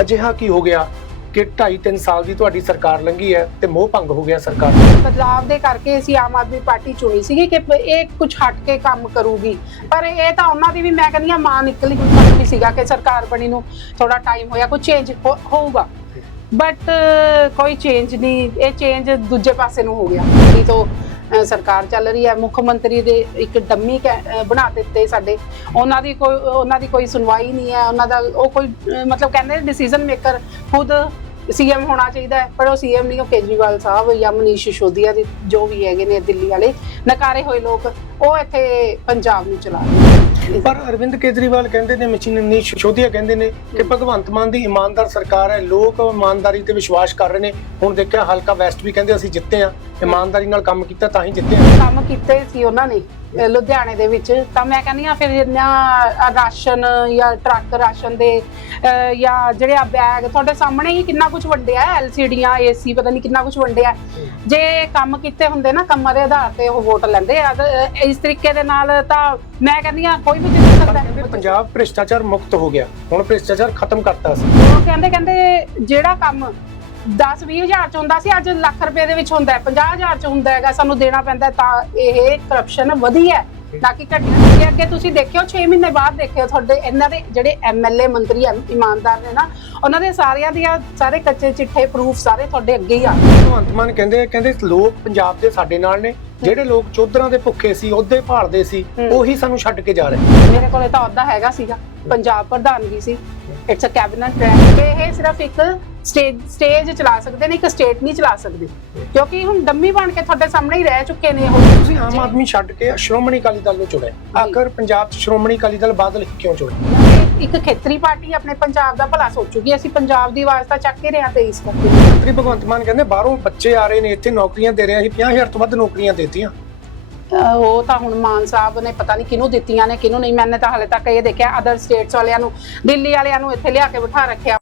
ਅਜਿਹਾ ਕੀ ਹੋ ਗਿਆ ਕਿ 2.5 3 ਸਾਲ ਦੀ ਤੁਹਾਡੀ ਸਰਕਾਰ ਲੰਘੀ ਹੈ ਤੇ ਮੋਹ ਭੰਗ ਹੋ ਗਿਆ ਸਰਕਾਰ ਦਾ? ਬਦਲਾਵ ਦੇ ਕਰਕੇ ਅਸੀਂ ਆਮ ਆਦਮੀ ਪਾਰਟੀ ਚੁਣੀ ਸੀਗੀ ਕਿ ਇਹ ਕੁਝ ਹਟ ਕੇ ਕੰਮ ਕਰੂਗੀ। ਪਰ ਇਹ ਤਾਂ ਉਹਨਾਂ ਦੀ ਵੀ ਮੈਂ ਕਹਿੰਦੀ ਆ ਮਾਂ ਨਿਕਲੀ ਹੁਣ ਵੀ ਸੀਗਾ ਕਿ ਸਰਕਾਰ ਬਣੀ ਨੂੰ ਥੋੜਾ ਟਾਈਮ ਹੋਇਆ ਕੋਈ ਚੇਂਜ ਹੋਊਗਾ। ਬਟ ਕੋਈ ਚੇਂਜ ਨਹੀਂ, ਇਹ ਚੇਂਜ ਦੂਜੇ ਪਾਸੇ ਨੂੰ ਹੋ ਗਿਆ। ਤੋਂ ਸਰਕਾਰ ਚੱਲ ਰਹੀ ਹੈ ਮੁੱਖ ਮੰਤਰੀ ਦੇ ਇੱਕ ਡੰਮੀ ਬਣਾ ਦਿੱਤੇ ਸਾਡੇ। ਉਹਨਾਂ ਦੀ ਕੋਈ ਉਹਨਾਂ ਦੀ ਕੋਈ ਸੁਣਵਾਈ ਨਹੀਂ ਹੈ ਉਹਨਾਂ ਦਾ ਉਹ ਕੋਈ ਮਤਲਬ ਕਹਿੰਦੇ ਡਿਸੀਜਨ ਮੇਕਰ ਖੁਦ ਸੀਐਮ ਹੋਣਾ ਚਾਹੀਦਾ ਹੈ ਪਰ ਉਹ ਸੀਐਮ ਨਹੀਂ ਉਹ ਕੇਜਰੀਵਾਲ ਸਾਹਿਬ ਜਾਂ ਮਨੀਸ਼ ਸਿਸੋਦੀਆ ਦੀ ਜੋ ਵੀ ਹੈਗੇ ਨੇ ਦਿੱਲੀ ਵਾਲੇ ਨਕਾਰੇ ਹੋਏ ਲੋਕ ਉਹ ਇੱਥੇ ਪੰਜਾਬ ਨੂੰ ਚਲਾ ਰਹੇ ਪਰ ਅਰਵਿੰਦ ਕੇਜਰੀਵਾਲ ਕਹਿੰਦੇ ਨੇ ਮਸ਼ੀਨ ਨਹੀਂ ਸ਼ੋਧੀਆ ਕਹਿੰਦੇ ਨੇ ਕਿ ਭਗਵੰਤ ਮਾਨ ਦੀ ਇਮਾਨਦਾਰ ਸਰਕਾਰ ਹੈ ਲੋਕ ਇਮਾਨਦਾਰੀ ਤੇ ਵਿਸ਼ਵਾਸ ਕਰ ਰਹੇ ਨੇ। ਹੁਣ ਦੇਖਿਆ ਹਲਕਾ ਵੈਸਟ ਵੀ ਕਹਿੰਦੇ ਅਸੀਂ ਜਿੱਤੇ ਆ ਇਮਾਨਦਾਰੀ ਨਾਲ ਕੰਮ ਕੀਤਾ ਤਾਂ ਹੀ ਜਿੱਤੇ। ਆ ਕੰਮ ਕੀਤੇ ਸੀ ਉਹਨਾਂ ਨੇ ਅਹ ਲੁਧਿਆਣੇ ਦੇ ਵਿੱਚ। ਤਾਂ ਮੈਂ ਕਹਿੰਦੀ ਆ ਫਿਰ ਜਿੰਨਾ ਰਾਸ਼ਨ ਜਾਂ ਟਰੱਕ ਰਾਸ਼ਨ ਦੇ ਅਹ ਜਾਂ ਜਿਹੜੇ ਆ ਬੈਗ ਤੁਹਾਡੇ ਸਾਹਮਣੇ ਹੀ ਕਿੰਨਾ ਕੁਝ ਵੰਡਿਆ ਐਲਸੀਡੀਆਂ ਏਸੀ ਪਤਾ ਨਹੀਂ ਕਿੰਨਾ ਕੁਝ ਵੰਡਿਆ ਜੇ ਕੰਮ ਕੀਤੇ ਹੁੰਦੇ ਨਾ ਕੰਮਾਂ ਦੇ ਆਧਾਰ ਤੇ ਉਹ ਵੋਟ ਲੈਂਦੇ ਆ। ਅਹ ਇਸ ਤਰੀਕੇ ਦੇ ਨਾਲ ਤਾਂ ਮੈਂ ਕਹਿੰਦੀ ਆ ਕੋਈ ਵੀ ਜਿੱਤ ਸਕਦਾ ਕਹਿੰਦੇ ਹੈ ਪੰਜਾਬ ਭ੍ਰਿਸ਼ਟਾਚਾਰ ਮੁਕਤ ਹੋ ਗਿਆ। ਹੁਣ ਭ੍ਰਿਸ਼ਟਾਚਾਰ ਖਤਮ ਕਰਤਾ ਸੀ ਉਹ ਕਹਿੰਦੇ ਕਹਿੰਦੇ ਜਿਹੜਾ ਕੰਮ 10 20 ਹਜ਼ਾਰ ਚ ਹੁੰਦਾ ਸੀ ਅੱਜ ਲੱਖ ਰੁਪਏ ਦੇ ਵਿੱਚ ਹੁੰਦਾ ਹੈ 50 ਹਜ਼ਾਰ ਚ ਹੁੰਦਾ ਹੈਗਾ ਸਾਨੂੰ ਦੇਣਾ ਪੈਂਦਾ ਤਾਂ ਇਹ ਕਰਪਸ਼ਨ ਵਧੀ ਹੈ। ਨਾ ਕਿ ਘਟੀ ਅੱਗੇ ਅੱਗੇ ਤੁਸੀਂ ਦੇਖਿਓ 6 ਮਹੀਨੇ ਬਾਅਦ ਦੇਖਿਓ ਤੁਹਾਡੇ ਇਹਨਾਂ ਦੇ ਜਿਹੜੇ ਐਮਐਲਏ ਮੰਤਰੀ ਇਮਾਨਦਾਰ ਨੇ ਨਾ ਉਹਨਾਂ ਦੇ ਸਾਰਿਆਂ ਦੀਆਂ ਸਾਰੇ ਕੱਚੇ ਚਿੱਠੇ ਪ੍ਰੂਫ ਸਾਰੇ ਤੁਹਾਡੇ ਅੱਗੇ ਹੀ ਆ ਭਗਵੰਤ ਮਾਨ ਕਹਿੰਦੇ ਕਹਿੰਦੇ ਲੋਕ ਪੰਜਾਬ ਦੇ ਸਾਡੇ ਨਾਲ ਨੇ। ਜਿਹੜੇ ਲੋਕ ਚੌਧਰਾਂ ਦੇ ਭੁੱਖੇ ਸੀ ਉਹਦੇ ਭਾਲਦੇ ਸੀ। ਉਹੀ ਸਾਨੂੰ ਛੱਡ ਕੇ ਜਾ ਰਹੇ। ਮੇਰੇ ਕੋਲੇ ਤਾਂ ਅਹੁਦਾ ਹੈਗਾ ਸੀਗਾ ਪੰਜਾਬ ਪ੍ਰਧਾਨਗੀ ਸੀ। ਇਟਸ ਅ ਕੈਬਨਿਟ ਰੈਂਕ ਤੇ ਇਹ ਸਿਰਫ ਇੱਕ ਸਟੇਜ ਸਟੇਜ ਚਲਾ ਸਕਦੇ ਨੇ ਇੱਕ ਸਟੇਟ ਨਹੀਂ ਚਲਾ ਸਕਦੇ। ਕਿਉਂਕਿ ਹੁਣ ਡੰਮੀ ਬਣ ਕੇ ਤੁਹਾਡੇ ਸਾਹਮਣੇ ਹੀ ਰਹਿ ਚੁੱਕੇ ਨੇ ਉਹ। ਤੁਸੀਂ ਆਮ ਆਦਮੀ ਛੱਡ ਕੇ ਸ਼੍ਰੋਮਣੀ ਅਕਾਲੀ ਦਲ ਨੂੰ ਚੁਣਿਆ। ਆਖਰ ਪੰਜਾਬ 'ਚ ਸ਼੍ਰੋਮਣੀ ਅਕਾਲੀ ਦਲ ਬਾਦਲ ਕਿਉਂ ਇਹ ਇੱਕ ਖੇਤਰੀ ਪਾਰਟੀ ਆਪਣੇ ਪੰਜਾਬ ਦਾ ਭਲਾ ਸੋਚੂਗੀ ਅਸੀਂ ਪੰਜਾਬ ਦੀ ਆਵਾਜ਼ ਤਾਂ ਚੱਕ ਕੇ ਰਿਹਾ ਤੇ ਇਸ ਕਰਕੇ ਮੰਤਰੀ ਭਗਵੰਤ ਮਾਨ ਕਹਿੰਦੇ ਬਾਹਰੋਂ ਬੱਚੇ ਆ ਰਹੇ ਨੇ ਇੱਥੇ ਨੌਕਰੀਆਂ ਦੇ ਰਹੇ ਅਸੀਂ 50000 ਤੋਂ ਵੱਧ ਨੌਕਰੀਆਂ ਦੇਤੀਆਂ। ਉਹ ਤਾਂ ਹੁਣ ਮਾਨ ਸਾਹਿਬ ਨੇ ਪਤਾ ਨਹੀਂ ਕਿਹਨੂੰ ਦਿੱਤੀਆਂ ਨੇ ਕਿਹਨੂੰ ਨਹੀਂ। ਮੈਨੇ ਤਾਂ ਹਾਲੇ ਤੱਕ ਇਹ ਦੇਖਿਆ ਅਦਰ ਸਟੇਟਸ ਵਾਲਿਆਂ ਨੂੰ ਦਿੱਲੀ ਵਾਲਿਆਂ ਨੂੰ ਇੱਥੇ ਲਿਆ ਕੇ ਬਿਠਾ ਰੱਖਿਆ।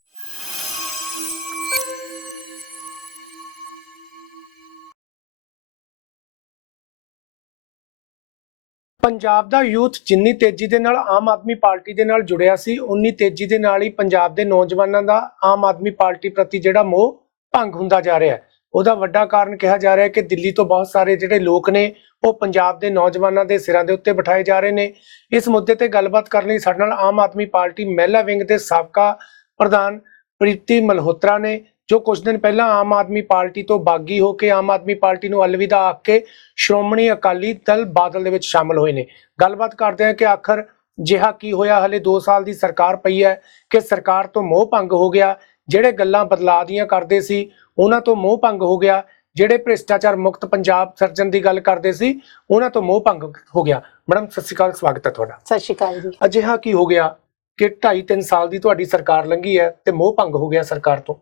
ਪੰਜਾਬ ਦਾ ਯੂਥ ਜਿੰਨੀ ਤੇਜ਼ੀ ਦੇ ਨਾਲ ਆਮ ਆਦਮੀ ਪਾਰਟੀ ਦੇ ਨਾਲ ਜੁੜਿਆ ਸੀ ਉਨੀ ਤੇਜ਼ੀ ਦੇ ਨਾਲ ਹੀ ਪੰਜਾਬ ਦੇ ਨੌਜਵਾਨਾਂ ਦਾ ਆਮ ਆਦਮੀ ਪਾਰਟੀ ਪ੍ਰਤੀ ਜਿਹੜਾ ਮੋਹ ਭੰਗ ਹੁੰਦਾ ਜਾ ਰਿਹਾ ਹੈ। ਉਹਦਾ ਵੱਡਾ ਕਾਰਨ ਕਿਹਾ ਜਾ ਰਿਹਾ ਹੈ ਕਿ ਦਿੱਲੀ ਤੋਂ ਬਹੁਤ ਸਾਰੇ ਜਿਹੜੇ ਲੋਕ ਨੇ, ਉਹ ਪੰਜਾਬ ਦੇ ਨੌਜਵਾਨਾਂ ਦੇ ਸਿਰਾਂ ਦੇ ਉੱਤੇ ਬਿਠਾਏ ਜਾ ਰਹੇ ਨੇ। ਇਸ ਮੁੱਦੇ ਤੇ ਗੱਲਬਾਤ ਕਰਨ ਲਈ ਸਾਡੇ ਨਾਲ ਆਮ ਆਦਮੀ ਪਾਰਟੀ ਮਹਿਲਾ ਵਿੰਗ ਦੇ ਸਾਬਕਾ ਪ੍ਰਧਾਨ ਪ੍ਰੀਤੀ ਮਲਹੋਤਰਾ ਨੇ ਜੋ ਕੁਝ ਦਿਨ ਪਹਿਲਾਂ ਆਮ ਆਦਮੀ ਪਾਰਟੀ ਤੋਂ ਬਾਗੀ ਹੋ ਕੇ ਆਮ ਆਦਮੀ ਪਾਰਟੀ ਨੂੰ ਅਲਵਿਦਾ ਆਖ ਕੇ ਸ਼੍ਰੋਮਣੀ ਅਕਾਲੀ ਦਲ ਬਾਦਲ ਦੇ ਵਿੱਚ ਸ਼ਾਮਲ ਹੋਏ ਨੇ। ਗੱਲਬਾਤ ਕਰਦੇ ਹਾਂ ਕਿ ਆਖਰ ਜਿਹਾ ਕੀ ਹੋਇਆ? ਹਲੇ 2 ਸਾਲ ਦੀ ਸਰਕਾਰ ਪਈ ਹੈ ਕਿ ਸਰਕਾਰ ਤੋਂ ਮੋਹ ਭੰਗ ਹੋ ਗਿਆ? ਜਿਹੜੇ ਗੱਲਾਂ ਬਦਲਾਅ ਦੀਆਂ ਕਰਦੇ ਸੀ ਉਹਨਾਂ ਤੋਂ ਮੋਹ ਭੰਗ ਹੋ ਗਿਆ? ਜਿਹੜੇ ਭ੍ਰਿਸ਼ਟਾਚਾਰ ਮੁਕਤ ਪੰਜਾਬ ਸਰਜਨ ਦੀ ਗੱਲ ਕਰਦੇ ਸੀ ਉਹਨਾਂ ਤੋਂ ਮੋਹ ਭੰਗ ਹੋ ਗਿਆ? ਮੈਡਮ ਸਤਿ ਸ਼੍ਰੀ ਅਕਾਲ ਸਵਾਗਤ ਹੈ ਤੁਹਾਡਾ। ਸਤਿ ਸ਼੍ਰੀ ਅਕਾਲ ਜੀ। ਅਜਿਹਾ ਕੀ ਹੋ ਗਿਆ ਕਿ 2.5 3 ਸਾਲ ਦੀ ਤੁਹਾਡੀ ਸਰਕਾਰ ਲੰਘੀ ਹੈ ਤੇ ਮੋਹ ਭੰਗ ਹੋ ਗਿਆ ਸਰਕਾਰ ਤੋਂ?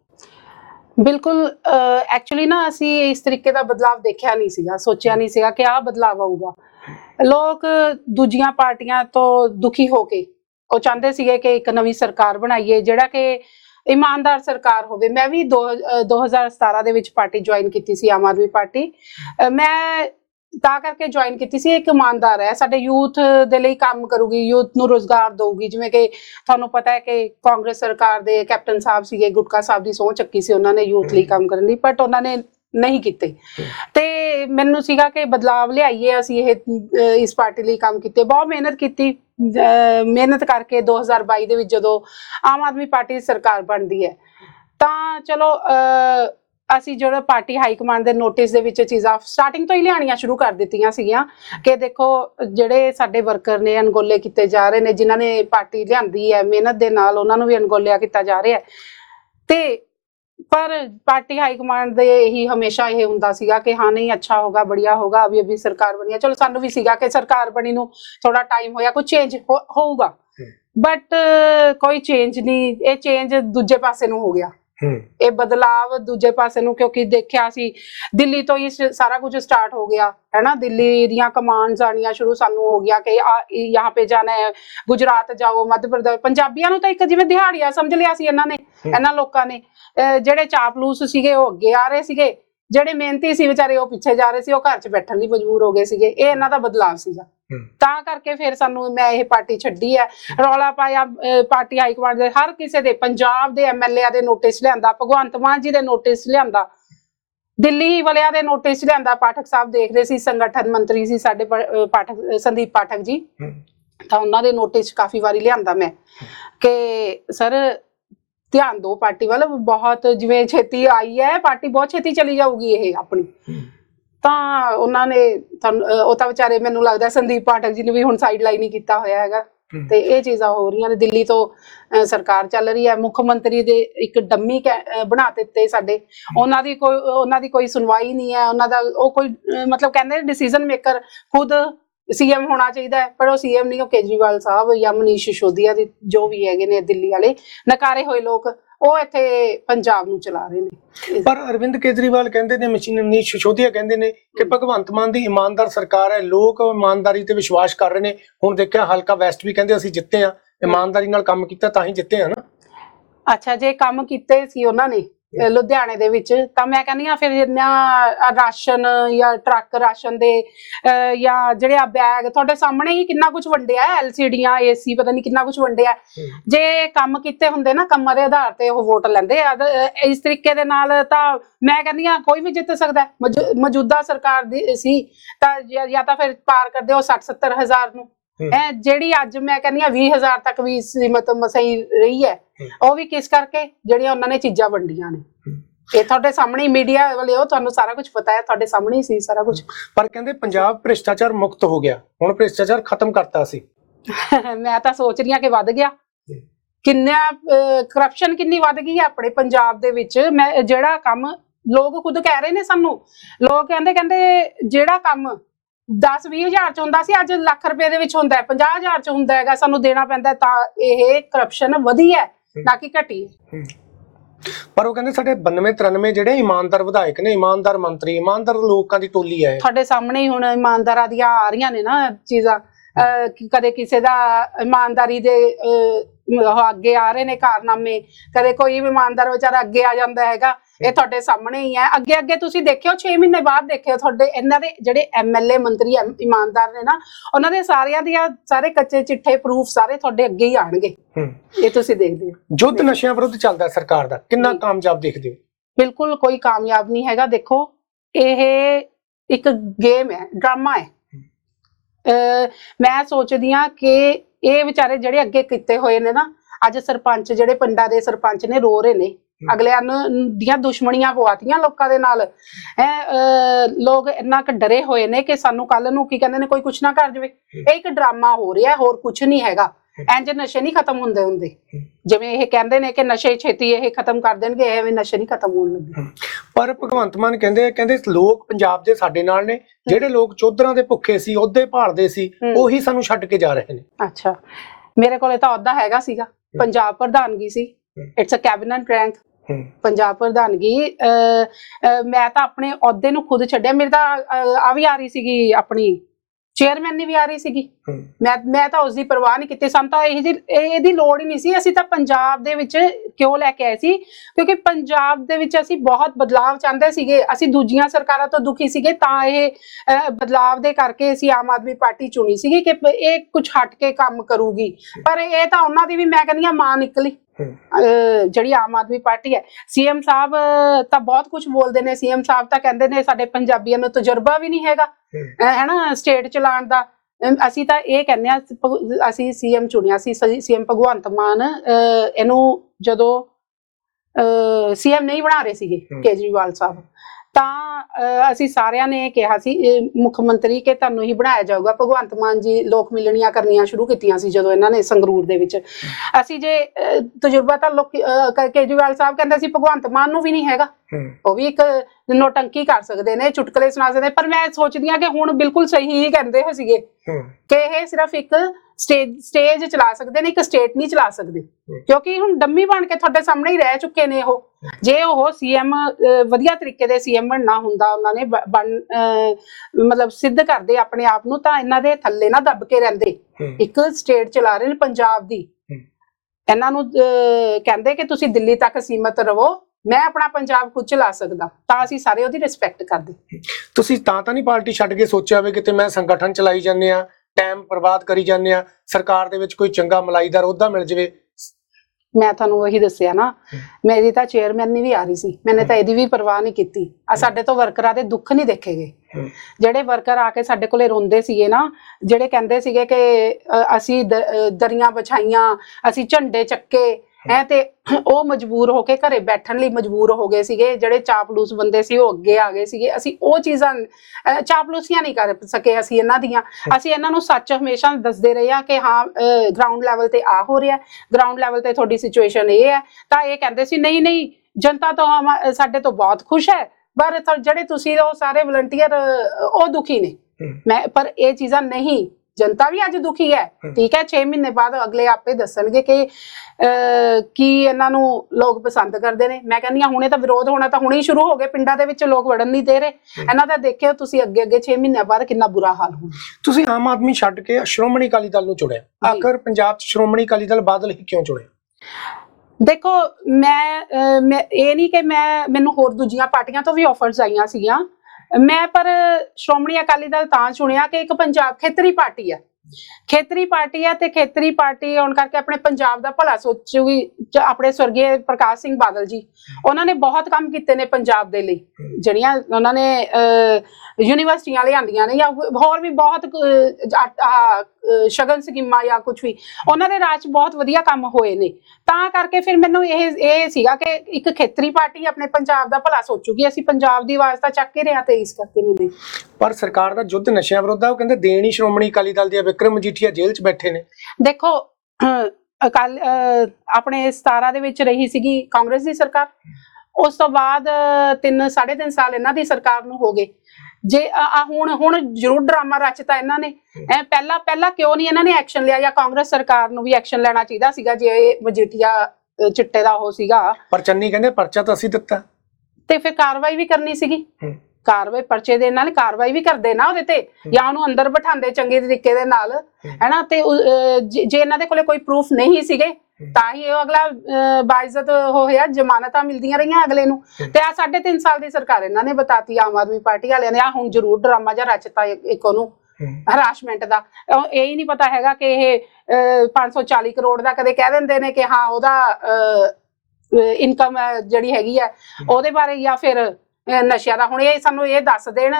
ਬਿਲਕੁਲ ਐਕਚੁਅਲੀ ਨਾ ਅਸੀਂ ਇਸ ਤਰੀਕੇ ਦਾ ਬਦਲਾਵ ਦੇਖਿਆ ਨਹੀਂ ਸੀਗਾ, ਸੋਚਿਆ ਨਹੀਂ ਸੀਗਾ ਕਿ ਆਹ ਬਦਲਾਵ ਆਊਗਾ। ਲੋਕ ਦੂਜੀਆਂ ਪਾਰਟੀਆਂ ਤੋਂ ਦੁਖੀ ਹੋ ਕੇ, ਉਹ ਚਾਹੁੰਦੇ ਸੀਗੇ ਕਿ ਇੱਕ ਨਵੀਂ ਸਰਕਾਰ ਬਣਾਈਏ, ਜਿਹੜਾ ਕਿ ਇਮਾਨਦਾਰ ਸਰਕਾਰ ਹੋਵੇ। ਮੈਂ ਵੀ ਦੋ- ਅਹ 2017 ਦੇ ਵਿੱਚ ਪਾਰਟੀ ਜੁਆਇਨ ਕੀਤੀ ਸੀ, ਆਮ ਆਦਮੀ ਪਾਰਟੀ। ਮੈਂ ਤਾਂ ਕਰਕੇ ਜੁਆਇਨ ਕੀਤੀ ਸੀ ਇੱਕ ਇਮਾਨਦਾਰ ਹੈ। ਸਾਡੇ ਯੂਥ ਦੇ ਲਈ ਕੰਮ ਕਰੂਗੀ ਯੂਥ ਨੂੰ ਰੋਜ਼ਗਾਰ ਦਊਗੀ। ਜਿਵੇਂ ਕਿ ਤੁਹਾਨੂੰ ਪਤਾ ਹੈ ਕਿ ਕਾਂਗਰਸ ਸਰਕਾਰ ਦੇ ਕੈਪਟਨ ਸਾਹਿਬ ਸੀਗੇ ਗੁਟਕਾ ਸਾਹਿਬ ਦੀ ਸਹੁੰ ਚੱਕੀ ਸੀ ਉਹਨਾਂ ਨੇ ਯੂਥ ਲਈ ਕੰਮ ਕਰਨ ਲਈ ਬਟ ਉਹਨਾਂ ਨੇ ਨਹੀਂ ਕੀਤੇ। ਤੇ ਮੈਨੂੰ ਸੀਗਾ ਕਿ ਬਦਲਾਵ ਲਿਆਈਏ ਅਸੀਂ ਇਹ ਇਸ ਪਾਰਟੀ ਲਈ ਕੰਮ ਕੀਤੇ। ਬਹੁਤ ਮਿਹਨਤ ਕੀਤੀ। ਅਹ, ਮਿਹਨਤ ਕਰਕੇ 2022 ਦੇ ਵਿੱਚ ਜਦੋਂ ਆਮ ਆਦਮੀ ਪਾਰਟੀ ਦੀ ਸਰਕਾਰ ਬਣਦੀ ਹੈ ਤਾਂ ਚਲੋ ਅਹ, ਅਸੀਂ ਜਿਹੜਾ ਪਾਰਟੀ ਹਾਈ ਕਮਾਂਡ ਦੇ ਨੋਟਿਸ ਦੇ ਵਿੱਚ ਚੀਜ਼ਾਂ ਸਟਾਰਟਿੰਗ ਤੋਂ ਹੀ ਲਿਆਣੀਆਂ ਸ਼ੁਰੂ ਕਰ ਦਿੱਤੀਆਂ ਸੀਗੀਆਂ ਕਿ ਦੇਖੋ ਜਿਹੜੇ ਸਾਡੇ ਵਰਕਰ ਨੇ ਅਣਗੌਲੇ ਕੀਤੇ ਜਾ ਰਹੇ ਨੇ ਜਿਨ੍ਹਾਂ ਨੇ ਪਾਰਟੀ ਲਿਆਂਦੀ ਹੈ ਮਿਹਨਤ ਦੇ ਨਾਲ ਉਹਨਾਂ ਨੂੰ ਵੀ ਅਣਗੌਲਿਆ ਕੀਤਾ ਜਾ ਰਿਹਾ ਹੈ। ਤੇ ਪਰ ਪਾਰਟੀ ਹਾਈ ਕਮਾਂਡ ਦੇ ਹੀ ਹਮੇਸ਼ਾ ਇਹ ਹੁੰਦਾ ਸੀਗਾ ਕਿ ਹਾਂ ਨਹੀਂ ਅੱਛਾ ਹੋਗਾ ਬੜੀਆ ਹੋਗਾ ਅਭੀ ਅਭੀ ਸਰਕਾਰ ਬਣੀ ਹੈ। ਚਲੋ ਸਾਨੂੰ ਵੀ ਸੀਗਾ ਕਿ ਸਰਕਾਰ ਬਣੀ ਨੂੰ ਥੋੜਾ ਟਾਈਮ ਹੋਇਆ ਕੋਈ ਚੇਂਜ ਹੋਊਗਾ। ਬਟ ਕੋਈ ਚੇਂਜ ਨਹੀਂ ਇਹ ਚੇਂਜ ਦੂਜੇ ਪਾਸੇ ਨੂੰ ਹੋ ਗਿਆ। ਇਹ ਬਦਲਾਵ ਦੂਜੇ ਪਾਸੇ ਨੂੰ ਕਿਉਂਕਿ ਦੇਖਿਆ ਸੀ ਦਿੱਲੀ ਤੋਂ ਹੀ ਸਾਰਾ ਕੁਝ ਸਟਾਰਟ ਹੋ ਗਿਆ ਹੈ ਨਾ ਦਿੱਲੀ ਦੀਆਂ ਕਮਾਂਡਸ ਆਣੀਆਂ ਸ਼ੁਰੂ ਸਾਨੂੰ ਹੋ ਗਿਆ ਕਿ ਯਹਾਂ पे ਜਾਣਾ ਹੈ ਗੁਜਰਾਤ ਜਾਓ ਮੱਧ ਪ੍ਰਦੇਸ਼ ਪੰਜਾਬੀਆਂ ਨੂੰ ਤਾਂ ਇੱਕ ਜਿਵੇਂ ਦਿਹਾੜੀਆ ਸਮਝ ਲਿਆ ਸੀ ਇਹਨਾਂ ਨੇ। ਇਹਨਾਂ ਲੋਕਾਂ ਨੇ। ਜਿਹੜੇ ਚਾਪਲੂਸ ਸੀਗੇ ਉਹ ਅੱਗੇ ਆ ਰਹੇ ਸੀਗੇ ਜਿਹੜੇ ਮਿਹਨਤੀ ਸੀ ਵਿਚਾਰੇ ਉਹ ਪਿੱਛੇ ਜਾ ਰਹੇ ਸੀ ਉਹ ਘਰ 'ਚ ਬੈਠਣ ਲਈ ਮਜਬੂਰ ਹੋ ਗਏ ਸੀਗੇ। ਇਹ ਇਹਨਾਂ ਦਾ ਬਦਲਾਅ ਸੀਗਾ। ਤਾਂ ਕਰਕੇ ਫਿਰ ਸਾਨੂੰ ਮੈਂ ਇਹ ਪਾਰਟੀ ਛੱਡੀ ਹੈ। ਰੌਲਾ ਪਾਇਆ ਪਾਰਟੀ ਹਾਈ ਕਮਾਂਡ ਦੇ ਹਰ ਕਿਸੇ ਦੇ ਪੰਜਾਬ ਦੇ ਐਮਐਲਏ ਦੇ ਨੋਟਿਸ ਲਿਆਂਦਾ ਭਗਵੰਤ ਮਾਨ ਜੀ ਦੇ ਨੋਟਿਸ ਲਿਆਂਦਾ ਦਿੱਲੀ ਵਾਲਿਆਂ ਦੇ ਨੋਟਿਸ ਲਿਆਂਦਾ ਪਾਠਕ ਸਾਹਿਬ ਦੇਖਦੇ ਸੀ ਸੰਗਠਨ ਮੰਤਰੀ ਸੀ ਸਾਡੇ ਪਾਠਕ ਸੰਦੀਪ ਪਾਠਕ ਜੀ। ਤਾਂ ਉਹਨਾਂ ਦੇ ਨੋਟਿਸ ਕਾਫੀ ਵਾਰੀ ਲਿਆਂਦਾ ਮੈਂ। ਕਿ ਸਰ ਧਿਆਨ ਦਿਓ ਪਾਰਟੀ ਵੱਲ ਬਹੁਤ ਜਿਵੇਂ ਛੇਤੀ ਆਈ ਹੈ ਪਾਰਟੀ ਬਹੁਤ ਛੇਤੀ ਚਲੀ ਜਾਊਗੀ ਇਹ ਆਪਣੀ। ਤਾਂ ਉਹਨਾਂ ਨੇ ਉਹ ਤਾਂ ਵਿਚਾਰੇ ਮੈਨੂੰ ਲੱਗਦਾ ਸੰਦੀਪ ਪਾਠਕ ਜੀ ਨੇ ਵੀ ਹੁਣ ਸਾਈਡ ਲਾਈਨ ਹੀ ਕੀਤਾ ਹੋਇਆ ਹੈਗਾ। ਤੇ ਇਹ ਚੀਜ਼ਾਂ ਹੋ ਰਹੀਆਂ ਨੇ ਦਿੱਲੀ ਤੋਂ ਸਰਕਾਰ ਚੱਲ ਰਹੀ ਹੈ। ਮੁੱਖ ਮੰਤਰੀ ਦੇ ਇੱਕ ਡੰਮੀ ਬਣਾ ਦਿੱਤੇ ਸਾਡੇ। ਉਹਨਾਂ ਦੀ ਕੋਈ ਉਹਨਾਂ ਦੀ ਕੋਈ ਸੁਣਵਾਈ ਨਹੀਂ ਹੈ। ਉਹਨਾਂ ਦਾ ਉਹ ਕੋਈ ਮਤਲਬ ਕਹਿੰਦੇ ਡਿਸੀਜਨ ਮੇਕਰ ਖੁਦ ਸੀਐਮ ਹੋਣਾ ਚਾਹੀਦਾ ਹੈ ਪਰ ਉਹ ਸੀਐਮ ਨਹੀਂ ਉਹ ਕੇਜਰੀਵਾਲ ਸਾਹਿਬ ਜਾਂ ਮਨੀਸ਼ ਸਿਸੋਦੀਆ ਦੇ ਜੋ ਵੀ ਹੈਗੇ ਨੇ ਦਿੱਲੀ ਵਾਲੇ ਨਕਾਰੇ ਹੋਏ ਲੋਕ ਉਹ ਇੱਥੇ ਪੰਜਾਬ ਨੂੰ ਚਲਾ ਰਹੇ ਨੇ। ਪਰ ਅਰਵਿੰਦ ਕੇਜਰੀਵਾਲ ਕਹਿੰਦੇ ਨੇ ਮਸ਼ੀਨ ਮਨੀਸ਼ ਸਿਸੋਦੀਆ ਕਹਿੰਦੇ ਨੇ ਕਿ ਭਗਵੰਤ ਮਾਨ ਦੀ ਇਮਾਨਦਾਰ ਸਰਕਾਰ ਹੈ ਲੋਕ ਇਮਾਨਦਾਰੀ ਤੇ ਵਿਸ਼ਵਾਸ ਕਰ ਰਹੇ ਨੇ। ਹੁਣ ਦੇਖਿਆ ਹਲਕਾ ਵੈਸਟ ਵੀ ਕਹਿੰਦੇ ਅਸੀਂ ਜਿੱਤੇ ਆ ਇਮਾਨਦਾਰੀ ਨਾਲ ਕੰਮ ਕੀਤਾ ਤਾਂ ਹੀ ਜਿੱਤੇ ਆ ਨਾ। ਅੱਛਾ ਜੇ ਕੰਮ ਕੀਤੇ ਸੀ ਉਹਨਾਂ ਨੇ ਲੁਧਿਆਣੇ ਦੇ ਵਿੱਚ ਤਾਂ ਮੈਂ ਕਹਿੰਦੀ ਆ ਫਿਰ ਜਿੰਨਾ ਰਾਸ਼ਨ ਜਾਂ ਟਰੱਕ ਰਾਸ਼ਨ ਦੇ ਜਾਂ ਜਿਹੜੇ ਆ ਬੈਗ ਤੁਹਾਡੇ ਸਾਹਮਣੇ ਹੀ ਕਿੰਨਾ ਕੁਝ ਵੰਡਿਆ ਐਲਸੀਡੀਆਂ ਏਸੀ ਪਤਾ ਨਹੀਂ ਕਿੰਨਾ ਕੁਝ ਵੰਡਿਆ ਜੇ ਕੰਮ ਕੀਤੇ ਹੁੰਦੇ ਨਾ ਕੰਮਾਂ ਦੇ ਆਧਾਰ ਤੇ ਉਹ ਵੋਟ ਲੈਂਦੇ ਆ ਇਸ ਤਰੀਕੇ ਦੇ ਨਾਲ ਤਾਂ ਮੈਂ ਕਹਿੰਦੀ ਆ ਕੋਈ ਵੀ ਜਿੱਤ ਸਕਦਾ ਹੈ। ਮੌਜੂ- ਮੌਜੂਦਾ ਸਰਕਾਰ ਦੀ ਸੀ ਤਾਂ ਜਾਂ ਤਾਂ ਫਿਰ ਪਾਰ ਕਰਦੇ ਹੋ 60 70 ਹਜ਼ਾਰ ਨੂੰ। ਹੂੰ। ਜਿਹੜੀ ਅੱਜ ਮੈਂ ਕਹਿੰਦੀ ਆ 20 ਹਜ਼ਾਰ ਤੱਕ ਵੀ ਸੀਮਤ ਮਸਈ ਰਹੀ ਹੈ। ਉਹ ਵੀ ਕਿਸ ਕਰਕੇ ਜਿਹੜੀਆਂ ਉਹਨਾਂ ਨੇ ਚੀਜ਼ਾਂ ਵੰਡੀਆਂ ਨੇ। ਇਹ ਤੁਹਾਡੇ ਸਾਹਮਣੇ ਮੀਡੀਆ ਵਾਲੇ ਉਹ ਤੁਹਾਨੂੰ ਸਾਰਾ ਕੁਝ ਪਤਾ ਹੈ ਤੁਹਾਡੇ ਸਾਹਮਣੇ ਹੀ ਸੀ ਸਾਰਾ ਕੁਝ ਪਰ ਕਹਿੰਦੇ ਪੰਜਾਬ ਭ੍ਰਿਸ਼ਟਾਚਾਰ ਮੁਕਤ ਹੋ ਗਿਆ ਹੁਣ ਭ੍ਰਿਸ਼ਟਾਚਾਰ ਖਤਮ ਕਰਤਾ ਸੀ ਮੈਂ ਤਾਂ ਸੋਚ ਰਹੀ ਹਾਂ ਕਿ ਵੱਧ ਗਿਆ। ਕਿੰਨਾ ਕਰਪਸ਼ਨ ਕਿੰਨੀ ਵੱਧ ਗਈ ਹੈ ਆਪਣੇ ਪੰਜਾਬ ਦੇ ਵਿੱਚ ਮੈਂ ਜਿਹੜਾ ਕੰਮ ਲੋਕ ਖੁਦ ਕਹਿ ਰਹੇ ਨੇ ਸਾਨੂੰ ਲੋਕ ਕਹਿੰਦੇ ਕਹਿੰਦੇ ਜਿਹੜਾ ਕੰਮ 10 20 ਹਜ਼ਾਰ ਚ ਹੁੰਦਾ ਸੀ ਅੱਜ ਲੱਖ ਰੁਪਏ ਦੇ ਵਿੱਚ ਹੁੰਦਾ ਹੈ 50 ਹਜ਼ਾਰ ਚ ਹੁੰਦਾ ਹੈਗਾ ਸਾਨੂੰ ਦੇਣਾ ਪੈਂਦਾ ਤਾਂ ਇਹ ਕਰਪਸ਼ਨ ਵਧੀ ਹੈ। ਨਾ ਕਿ ਘਟੀ। ਹੈ। ਪਰ ਉਹ ਕਹਿੰਦੇ ਸਾਡੇ 92 93 ਜਿਹੜੇ ਇਮਾਨਦਾਰ ਵਿਧਾਇਕ ਨੇ ਇਮਾਨਦਾਰ ਮੰਤਰੀ ਇਮਾਨਦਾਰ ਲੋਕਾਂ ਦੀ ਟੋਲੀ ਹੈ ਤੁਹਾਡੇ ਸਾਹਮਣੇ ਹੀ ਹੁਣ ਇਮਾਨਦਾਰਾਂ ਦੀਆਂ ਆ ਰਹੀਆਂ ਨੇ ਨਾ ਚੀਜ਼ਾਂ। ਕਦੇ ਕਿਸੇ ਦਾ ਇਮਾਨਦਾਰੀ ਦੇ ਅੱਗੇ ਆ ਰਹੇ ਨੇ ਕਾਰਨਾਮੇ ਕਦੇ ਕੋਈ ਇਮਾਨਦਾਰ ਵਿਚਾਰਾ ਅੱਗੇ ਆ ਜਾਂਦਾ ਹੈਗਾ। ਇਹ ਤੁਹਾਡੇ ਸਾਹਮਣੇ ਹੀ ਹੈ। ਅੱਗੇ ਅੱਗੇ ਤੁਸੀਂ ਦੇਖਿਓ 6 ਮਹੀਨੇ ਬਾਅਦ ਦੇਖਿਓ ਤੁਹਾਡੇ ਇਹਨਾਂ ਦੇ ਜਿਹੜੇ ਐਮਐਲਏ ਮੰਤਰੀ ਇਮਾਨਦਾਰ ਨੇ ਨਾ ਉਹਨਾਂ ਦੇ ਸਾਰਿਆਂ ਦੀਆਂ ਸਾਰੇ ਕੱਚੇ ਚਿੱਠੇ ਪ੍ਰੂਫ ਸਾਰੇ ਤੁਹਾਡੇ ਅੱਗੇ ਹੀ ਆਣਗੇ। ਇਹ ਤੁਸੀਂ ਦੇਖਦੇ ਹੋ। ਯੁੱਧ ਨਸ਼ਿਆਂ ਵਿਰੁੱਧ ਚੱਲਦਾ ਸਰਕਾਰ ਦਾ। ਕਿੰਨਾ। ਕਾਮਯਾਬ ਦੇਖਦੇ ਹੋ? ਬਿਲਕੁਲ ਕੋਈ ਕਾਮਯਾਬ ਨਹੀਂ ਹੈਗਾ। ਦੇਖੋ ਇਹ ਇੱਕ ਗੇਮ ਹੈ ਡਰਾਮਾ ਹੈ। ਮੈਂ ਸੋਚਦੀ ਆ ਕਿ ਇਹ ਵਿਚਾਰੇ ਜਿਹੜੇ ਅੱਗੇ ਕੀਤੇ ਹੋਏ ਨੇ ਨਾ ਅੱਜ ਸਰਪੰਚ ਜਿਹੜੇ ਪਿੰਡਾਂ ਦੇ ਸਰਪੰਚ ਨੇ ਰੋ ਰਹੇ ਨੇ। ਅਗਲਿਆਂ ਨੂੰ ਦੀਆਂ ਦੁਸ਼ਮਣੀਆਂ ਪਵਾਤੀਆਂ ਲੋਕਾਂ ਦੇ ਨਾਲ। ਲੋਕ ਇੰਨਾ ਕੁ ਡਰੇ ਹੋਏ ਨੇ ਕਿ ਸਾਨੂੰ ਕੱਲ ਨੂੰ ਕੀ ਕਹਿੰਦੇ ਨੇ ਕੋਈ ਕੁਛ ਨਾ ਕਰ ਜਾਵੇ। ਇਹ ਇੱਕ ਡਰਾਮਾ ਹੋ ਰਿਹਾ ਹੋਰ ਕੁਛ ਨਹੀਂ ਹੈਗਾ। ਇੰਜ ਨਸ਼ੇ ਨਹੀਂ ਖਤਮ ਹੁੰਦੇ ਹੁੰਦੇ। ਜਿਵੇਂ ਇਹ ਕਹਿੰਦੇ ਨੇ ਕਿ ਨਸ਼ੇ ਛੇਤੀ ਇਹ ਖਤਮ ਕਰ ਦੇਣਗੇ ਐਵੇਂ ਨਸ਼ੇ ਨਹੀਂ ਖਤਮ ਹੋਣ ਲੱਗੇ। ਪਰ ਭਗਵੰਤ ਮਾਨ ਕਹਿੰਦੇ ਕਹਿੰਦੇ ਲੋਕ ਪੰਜਾਬ ਦੇ ਸਾਡੇ ਨਾਲ ਨੇ। ਜਿਹੜੇ ਲੋਕ ਚੌਧਰਾਂ ਦੇ ਭੁੱਖੇ ਸੀ ਉਹਦੇ ਭਾਲਦੇ ਸੀ। ਉਹੀ ਸਾਨੂੰ ਛੱਡ ਕੇ ਜਾ ਰਹੇ ਨੇ। ਅੱਛਾ। ਮੇਰੇ ਕੋਲੇ ਤਾਂ ਅਹੁਦਾ ਹੈਗਾ ਸੀਗਾ। ਪੰਜਾਬ ਪ੍ਰਧਾਨਗੀ ਸੀ। It's uh cabinet rank. Punjab ਪ੍ਰਧਾਨਗੀ ਮੈਂ ਤਾਂ ਆਪਣੇ ਅਹੁਦੇ ਨੂੰ ਖੁਦ ਛੱਡਿਆ। ਮੇਰੇ ਤਾਂ ਆ ਵੀ ਆ ਰਹੀ ਸੀਗੀ ਆਪਣੀ ਚੇਅਰਮੈਨ ਦੀ ਵੀ ਆ ਰਹੀ ਸੀਗੀ। ਮੈਂ ਮੈਂ ਤਾਂ ਉਸ ਦੀ ਪਰਵਾਹ ਨਹੀਂ ਕੀਤੀ। ਸਾਨੂੰ ਤਾਂ ਇਹ ਜੀ ਇਹਦੀ ਲੋੜ ਹੀ ਨਹੀਂ ਸੀ। ਅਸੀਂ ਤਾਂ ਪੰਜਾਬ ਦੇ ਵਿੱਚ ਕਿਉਂ ਲੈ ਕੇ ਆਏ ਸੀ? ਕਿਉਂਕਿ ਪੰਜਾਬ ਦੇ ਵਿੱਚ ਅਸੀਂ ਬਹੁਤ ਬਦਲਾਵ ਚਾਹੁੰਦੇ ਸੀਗੇ। ਅਸੀਂ ਦੂਜੀਆਂ ਸਰਕਾਰਾਂ ਤੋਂ ਦੁਖੀ ਸੀਗੇ। ਤਾਂ ਇਹ ਅਹ, ਬਦਲਾਵ ਦੇ ਕਰਕੇ ਅਸੀਂ ਆਮ ਆਦਮੀ ਪਾਰਟੀ ਚੁਣੀ ਸੀਗੀ ਕਿ ਇਹ ਕੁਝ ਹਟ ਕੇ ਕੰਮ ਕਰੂਗੀ। ਪਰ ਇਹ ਤਾਂ ਉਹਨਾਂ ਦੀ ਵੀ ਮੈਂ ਕਹਿੰਦੀ ਆ ਮਾਂ ਨਿਕਲੀ। ਜਿਹੜੀ ਆਮ ਆਦਮੀ ਪਾਰਟੀ ਹੈ ਸੀਐਮ ਸਾਹਿਬ ਤਾਂ ਬਹੁਤ ਕੁਝ ਬੋਲਦੇ ਨੇ ਸੀਐਮ ਸਾਹਿਬ ਤਾਂ ਕਹਿੰਦੇ ਨੇ ਸਾਡੇ ਪੰਜਾਬੀਆਂ ਨੂੰ ਤਜਰਬਾ ਵੀ ਨਹੀਂ ਹੈਗਾ ਹੈਨਾ ਸਟੇਟ ਚਲਾਉਣ ਦਾ। ਅਸੀਂ ਤਾਂ ਇਹ ਕਹਿੰਦੇ ਆ ਅਸੀਂ ਸੀਐਮ ਚੁਣਿਆ ਸੀ ਸੀਐਮ ਭਗਵੰਤ ਮਾਨ ਇਹਨੂੰ ਜਦੋਂ ਸੀਐਮ ਨਹੀਂ ਬਣਾ ਰਹੇ ਸੀਗੇ। ਕੇਜਰੀਵਾਲ ਸਾਹਿਬ। ਤਾਂ ਅਹ, ਅਸੀਂ ਸਾਰਿਆਂ ਨੇ ਕਿਹਾ ਸੀ ਮੁੱਖ ਮੰਤਰੀ ਕਿ ਤੁਹਾਨੂੰ ਹੀ ਬਣਾਇਆ ਜਾਊਗਾ। ਭਗਵੰਤ ਮਾਨ ਜੀ ਲੋਕ ਮਿਲਣੀਆਂ ਕਰਨੀਆਂ ਸ਼ੁਰੂ ਕੀਤੀਆਂ ਸੀ ਜਦੋਂ ਇਹਨਾਂ ਨੇ ਸੰਗਰੂਰ ਦੇ ਵਿੱਚ। ਅਸੀਂ ਜੇ ਅਹ, ਤਜਰਬਾ ਤਾਂ ਲੋਕ ਅਹ, ਕੇਜਰੀਵਾਲ ਸਾਹਿਬ ਕਹਿੰਦੇ ਸੀ ਭਗਵੰਤ ਮਾਨ ਨੂੰ ਵੀ ਨਹੀਂ ਹੈਗਾ। ਉਹ ਵੀ ਇੱਕ ਨੋਟੰਕੀ ਕਰ ਸਕਦੇ ਨੇ ਚੁਟਕਲੇ ਸੁਣਾ ਸਕਦੇ ਪਰ ਮੈਂ ਸੋਚਦੀ ਹਾਂ ਕਿ ਹੁਣ ਬਿਲਕੁਲ ਸਹੀ ਹੀ ਕਹਿੰਦੇ ਹੋ ਸੀਗੇ। ਕਿ ਇਹ ਸਿਰਫ ਇੱਕ ਸਟੇਜ ਸਟੇਜ ਚਲਾ ਸਕਦੇ ਨੇ ਇੱਕ ਸਟੇਟ ਨਹੀਂ ਚਲਾ ਸਕਦੇ। ਕਿਉਂਕਿ ਹੁਣ ਡੰਮੀ ਬਣ ਕੇ ਤੁਹਾਡੇ ਸਾਹਮਣੇ ਹੀ ਰਹਿ ਚੁੱਕੇ ਨੇ ਉਹ। ਜੇ ਉਹ ਸੀਐਮ ਵਧੀਆ ਤਰੀਕੇ ਦੇ ਸੀਐਮ ਬਣਨਾ ਹੁੰਦਾ ਉਹਨਾਂ ਨੇ ਮਤਲਬ ਸਿੱਧ ਕਰਦੇ ਆਪਣੇ ਆਪ ਨੂੰ ਤਾਂ ਇਹਨਾਂ ਦੇ ਥੱਲੇ ਨਾ ਦੱਬ ਕੇ ਰਹਿੰਦੇ। ਇੱਕ ਸਟੇਟ ਚਲਾ ਰਹੇ ਨੇ ਪੰਜਾਬ ਦੀ। ਇਹਨਾਂ ਨੂੰ ਕਹਿੰਦੇ ਕਿ ਤੁਸੀਂ ਦਿੱਲੀ ਤੱਕ ਸੀਮਤ ਰਹੋ। ਮੈਂ ਆਪਣਾ ਪੰਜਾਬ ਖੁਦ ਚਲਾ ਸਕਦਾ ਤਾਂ ਅਸੀਂ ਸਾਰੇ ਉਹਦੀ ਰਿਸਪੈਕਟ ਕਰਦੇ। ਤੁਸੀਂ ਤਾਂ ਤਾਂ ਨਹੀਂ ਪਾਰਟੀ ਛੱਡ ਕੇ ਸੋਚਿਆ ਹੋਵੇ ਕਿਤੇ ਮੈਂ ਸੰਗਠਨ ਚਲਾਈ ਜਾਂਦੇ ਆ ਟਾਈਮ ਬਰਬਾਦ ਕਰੀ ਜਾਂਦੇ ਆ ਸਰਕਾਰ ਦੇ ਵਿੱਚ ਕੋਈ ਚੰਗਾ ਮਲਾਈਦਾਰ ਅਹੁਦਾ ਮਿਲ ਜਵੇ। ਮੈਂ ਤੁਹਾਨੂੰ ਉਹੀ ਦੱਸਿਆ ਨਾ। ਮੇਰੀ ਤਾਂ ਚੇਅਰਮੈਨ ਨਹੀਂ ਵੀ ਆ ਰਹੀ ਸੀ ਮੈਨੇ ਤਾਂ ਇਹਦੀ ਵੀ ਪਰਵਾਹ ਨਹੀਂ ਕੀਤੀ। ਆ ਸਾਡੇ ਤੋਂ ਵਰਕਰਾਂ ਦੇ ਦੁੱਖ ਨਹੀਂ ਦੇਖੇ ਗਏ ਹਮ। ਜਿਹੜੇ ਵਰਕਰ ਆ ਕੇ ਸਾਡੇ ਕੋਲੇ ਰੋਂਦੇ ਸੀਗੇ ਨਾ ਜਿਹੜੇ ਕਹਿੰਦੇ ਸੀਗੇ ਕਿ ਅਸੀਂ ਦਰੀਆਂ ਵਿਛਾਈਆਂ ਅਸੀਂ ਝੰਡੇ ਚੱਕੇ ਐ ਤੇ ਉਹ ਮਜਬੂਰ ਹੋ ਕੇ ਘਰੇ ਬੈਠਣ ਲਈ ਮਜਬੂਰ ਹੋ ਗਏ ਸੀਗੇ ਜਿਹੜੇ ਚਾਪਲੂਸ ਬੰਦੇ ਸੀ ਉਹ ਅੱਗੇ ਆ ਗਏ ਸੀਗੇ। ਅਸੀਂ ਉਹ ਚੀਜ਼ਾਂ ਚਾਪਲੂਸੀਆਂ ਨਹੀਂ ਕਰ ਸਕੇ ਅਸੀਂ ਇਹਨਾਂ ਦੀਆਂ। ਅਸੀਂ ਇਹਨਾਂ ਨੂੰ ਸੱਚ ਹਮੇਸ਼ਾ ਦੱਸਦੇ ਰਹੇ ਆ ਕਿ ਹਾਂ ਗਰਾਊਂਡ ਲੈਵਲ ਤੇ ਆ ਹੋ ਰਿਹਾ ਗਰਾਊਂਡ ਲੈਵਲ ਤੇ ਤੁਹਾਡੀ ਸਿਚੁਏਸ਼ਨ ਇਹ ਹੈ। ਤਾਂ ਇਹ ਕਹਿੰਦੇ ਸੀ ਨਹੀਂ ਨਹੀਂ ਜਨਤਾ ਤਾਂ ਸਾਡੇ ਤੋਂ ਬਹੁਤ ਖੁਸ਼ ਹੈ ਪਰ ਜਿਹੜੇ ਤੁਸੀਂ ਉਹ ਸਾਰੇ ਵਲੰਟੀਅਰ ਉਹ ਦੁਖੀ ਨੇ। ਮੈਂ ਪਰ ਇਹ ਚੀਜ਼ਾਂ ਨਹੀਂ ਜਨਤਾ ਵੀ ਅੱਜ ਦੁਖੀ ਹੈ। ਠੀਕ ਹੈ 6 ਮਹੀਨੇ ਬਾਅਦ ਅਗਲੇ ਆਪੇ ਦੱਸਣਗੇ ਕਿ ਕੀ ਇਹਨਾਂ ਨੂੰ ਲੋਕ ਪਸੰਦ ਕਰਦੇ ਨੇ। ਮੈਂ ਕਹਿੰਦੀ ਹਾਂ ਹੁਣੇ ਤਾਂ ਵਿਰੋਧ ਹੋਣਾ ਤਾਂ ਹੁਣੇ ਹੀ ਸ਼ੁਰੂ ਹੋ ਗਏ। ਪਿੰਡਾਂ ਦੇ ਵਿੱਚ ਲੋਕ ਵੜਨ ਨਹੀਂ ਦੇ ਰਹੇ। ਇਹਨਾਂ ਦਾ ਦੇਖਿਓ ਤੁਸੀਂ ਅੱਗੇ ਅੱਗੇ 6 ਮਹੀਨਿਆਂ ਬਾਅਦ ਕਿੰਨਾ ਬੁਰਾ ਹਾਲ ਹੋਣਾ। ਤੁਸੀਂ ਆਮ ਆਦਮੀ ਛੱਡ ਕੇ ਸ਼੍ਰੋਮਣੀ ਅਕਾਲੀ ਦਲ ਨੂੰ ਚੁਣਿਆ। ਆਖਰ ਪੰਜਾਬ 'ਚ ਸ਼੍ਰੋਮਣੀ ਅਕਾਲੀ ਦਲ ਬਾਦਲ ਹੀ ਕਿਉਂ ਚੁਣਿਆ? ਦੇਖੋ ਮੈਂ ਇਹ ਨਹੀਂ ਕਿ ਮੈਂ ਮੈਨੂੰ ਹੋਰ ਦੂਜੀਆਂ ਪਾਰਟੀਆਂ ਤੋਂ ਵੀ ਆਫਰਸ ਆਈਆਂ ਸੀਗੀਆਂ। ਮੈਂ ਪਰ ਸ਼੍ਰੋਮਣੀ ਅਕਾਲੀ ਦਲ ਤਾਂ ਚੁਣਿਆ ਕਿ ਇੱਕ ਪੰਜਾਬ ਖੇਤਰੀ ਪਾਰਟੀ ਹੈ ਖੇਤਰੀ ਪਾਰਟੀ ਆ ਤੇ ਖੇਤਰੀ ਪਾਰਟੀ ਆਉਣ ਕਰਕੇ ਆਪਣੇ ਪੰਜਾਬ ਦਾ ਭਲਾ ਸੋਚੂਗੀ ਆਪਣੇ ਸਵਰਗੀ ਪ੍ਰਕਾਸ਼ ਸਿੰਘ ਬਾਦਲ ਜੀ। ਉਹਨਾਂ ਨੇ ਬਹੁਤ ਕੰਮ ਕੀਤੇ ਨੇ ਪੰਜਾਬ ਦੇ ਲਈ। ਜਿਹੜੀਆਂ ਉਹਨਾਂ ਨੇ ਅਹ, ਯੂਨੀਵਰਸਿਟੀਆਂ ਲਿਆਂਦੀਆਂ ਨੇ ਜਾਂ ਹੋਰ ਵੀ ਬਹੁਤ ਸ਼ਗਨ ਸਕੀਮਾਂ ਜਾਂ ਕੁਝ ਵੀ ਉਹਨਾਂ ਦੇ ਰਾਜ ਬਹੁਤ ਵਧੀਆ ਕੰਮ ਹੋਏ ਨੇ। ਤਾਂ ਕਰਕੇ ਫਿਰ ਮੈਨੂੰ ਇਹ ਇਹ ਸੀਗਾ ਕਿ ਇੱਕ ਖੇਤਰੀ ਪਾਰਟੀ ਆਪਣੇ ਪੰਜਾਬ ਦਾ ਭਲਾ ਸੋਚੂਗੀ। ਅਸੀਂ ਪੰਜਾਬ ਦੀ ਆਵਾਜ਼ ਤਾਂ ਚੱਕ ਕੇ ਰਿਹਾ ਤੇ ਇਸ ਕਰਕੇ ਮੈਨੂੰ ਪਰ ਸਰਕਾਰ ਦਾ ਯੁੱਧ ਨਸ਼ਿਆਂ ਵਿਰੁੱਧ ਆ ਉਹ ਕਹਿੰਦੇ ਦੇਣ ਹੀ ਸ਼੍ਰੋਮਣੀ ਅਕਾਲੀ ਦਲ ਦੀ ਵਿਕਰਮ ਮਜੀਠੀਆ ਜੇਲ੍ਹ 'ਚ ਬੈਠੇ ਨੇ। ਦੇਖੋ ਅਕਾਲ ਆਪਣੇ 17 ਦੇ ਵਿੱਚ ਰਹੀ ਸੀਗੀ ਕਾਂਗਰਸ ਦੀ ਸਰਕਾਰ। ਉਸ ਤੋਂ ਬਾਅਦ 3 3.5 ਸਾਲ ਇਹਨਾਂ ਦੀ ਸਰਕਾਰ ਨੂੰ ਹੋ ਗਏ। ਜੇ ਆ ਹੁਣ ਹੁਣ ਜ਼ਰੂਰ ਡਰਾਮਾ ਰਚਤਾ ਇਹਨਾਂ ਨੇ। ਐ ਪਹਿਲਾਂ ਪਹਿਲਾਂ ਕਿਉਂ ਨਹੀਂ ਇਹਨਾਂ ਨੇ ਐਕਸ਼ਨ ਲਿਆ? ਜਾਂ ਕਾਂਗਰਸ ਸਰਕਾਰ ਨੂੰ ਵੀ ਐਕਸ਼ਨ ਲੈਣਾ ਚਾਹੀਦਾ ਸੀਗਾ ਜੇ ਇਹ ਮਜੀਠੀਆ ਚਿੱਟੇ ਦਾ ਉਹ ਸੀਗਾ। ਪਰ ਚੰਨੀ ਕਹਿੰਦੇ ਪਰਚਾ ਤਾਂ ਅਸੀਂ ਦਿੱਤਾ। ਤੇ ਫਿਰ ਕਾਰਵਾਈ ਵੀ ਕਰਨੀ ਸੀਗੀ। ਕਾਰਵਾਈ ਪਰਚੇ ਦੇ ਨਾਲ ਕਾਰਵਾਈ ਵੀ ਕਰਦੇ ਨਾ ਉਹਦੇ ਤੇ। ਜਾਂ ਉਹਨੂੰ ਅੰਦਰ ਬਿਠਾਉਂਦੇ ਚੰਗੇ ਤਰੀਕੇ ਦੇ ਨਾਲ। ਹੈਨਾ ਤੇ ਜੇ ਇਹਨਾਂ ਦੇ ਕੋਲੇ ਕੋਈ ਪ੍ਰੂਫ ਨਹੀਂ ਸੀਗੇ ਤਾਂ ਹੀ ਉਹ ਅਗਲਾ ਬਾਇਜ਼ਤ ਹੋਇਆ ਜ਼ਮਾਨਤਾਂ ਮਿਲਦੀਆਂ ਰਹੀਆਂ ਅਗਲੇ ਨੂੰ। ਤੇ ਆ 3.5 ਸਾਲ ਦੀ ਸਰਕਾਰ ਇਹਨਾਂ ਨੇ ਬਤਾਤੀ ਆਮ ਆਦਮੀ ਪਾਰਟੀ ਵਾਲਿਆਂ ਨੇ। ਆ ਹੁਣ ਜ਼ਰੂਰ ਡਰਾਮਾ ਜਿਹਾ ਰਚਤਾ ਇੱਕ ਉਹਨੂੰ ਹਰਾਸਮੈਂਟ ਦਾ। ਇਹ ਹੀ ਨਹੀਂ ਪਤਾ ਹੈਗਾ ਕਿ ਇਹ ਅਹ, 540 ਕਰੋੜ ਦਾ ਕਦੇ ਕਹਿ ਦਿੰਦੇ ਨੇ ਕਿ ਹਾਂ ਉਹਦਾ ਇਨਕਮ ਜਿਹੜੀ ਹੈਗੀ ਹੈ ਉਹਦੇ ਬਾਰੇ ਜਾਂ ਫਿਰ ਨਸ਼ਿਆਂ ਦਾ। ਹੁਣ ਇਹ ਸਾਨੂੰ ਇਹ ਦੱਸ ਦੇਣ